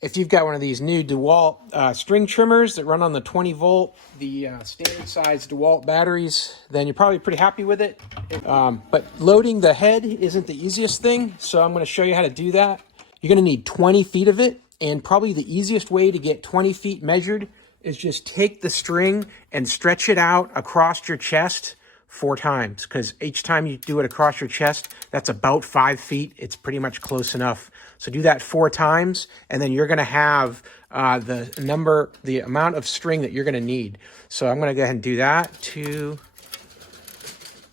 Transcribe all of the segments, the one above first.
If you've got one of these new DeWalt string trimmers that run on the 20 volt, the standard size DeWalt batteries, then you're probably pretty happy with it. But loading the head isn't the easiest thing, so I'm going to show you how to do that. You're going to need 20 feet of it, and probably the easiest way to get 20 feet measured is just take the string and stretch it out across your chest 4 times, because each time you do it across your chest, that's about 5 feet. It's pretty much close enough. So do that 4 times, and then you're going to have the amount of string that you're going to need. So I'm going to go ahead and do that. 2,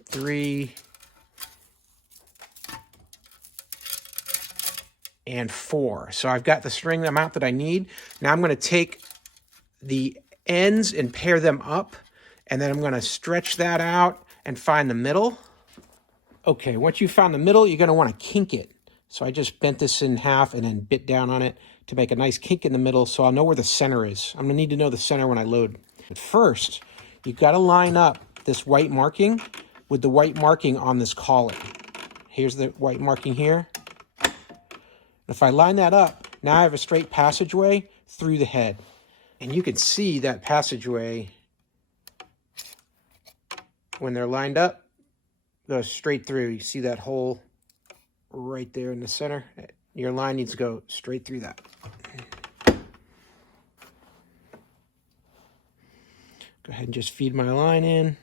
3, and 4. So I've got the string amount that I need. Now I'm going to take the ends and pair them up, and then I'm going to stretch that out and find the middle. Okay, once you found the middle, you're going to want to kink it. So I just bent this in half and then bit down on it to make a nice kink in the middle, so I'll know where the center is. I'm going to need to know the center when I load. But first, you've got to line up this white marking with the white marking on this collar. Here's the white marking here. If I line that up, now I have a straight passageway through the head. And you can see that passageway, when they're lined up, goes straight through. You see that hole right there in the center? Your line needs to go straight through that. Go ahead and just feed my line in.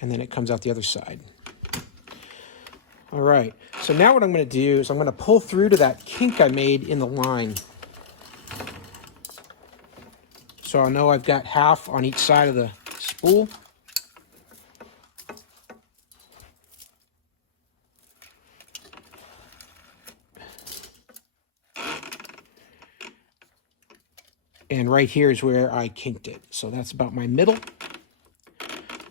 And then it comes out the other side. All right, so now what I'm going to do is I'm going to pull through to that kink I made in the line. So I know I've got half on each side of the spool. And right here is where I kinked it. So that's about my middle. I'm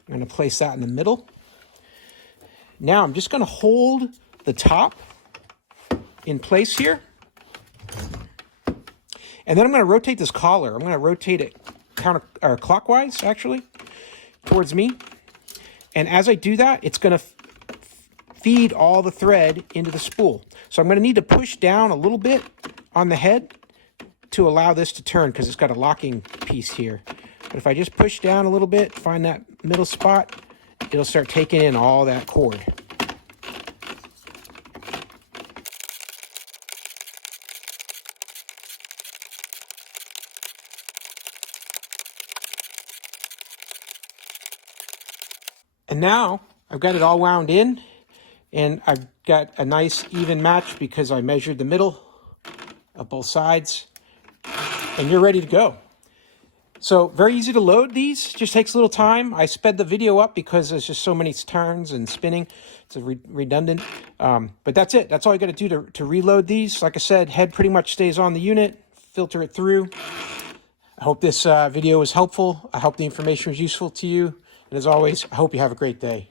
going to place that in the middle. Now I'm just going to hold the top in place here. And then I'm going to rotate this collar. I'm going to rotate it clockwise, actually, towards me. And as I do that, it's going to feed all the thread into the spool. So I'm going to need to push down a little bit on the head to allow this to turn, because it's got a locking piece here. But if I just push down a little bit, find that middle spot, it'll start taking in all that cord. And now I've got it all wound in, and I've got a nice even match because I measured the middle of both sides, and you're ready to go. So very easy to load these, just takes a little time. I sped the video up because there's just so many turns and spinning. It's redundant, but that's it. That's all you got to do to reload these. Like I said, head pretty much stays on the unit, filter it through. I hope this video was helpful. I hope the information was useful to you. And as always, I hope you have a great day.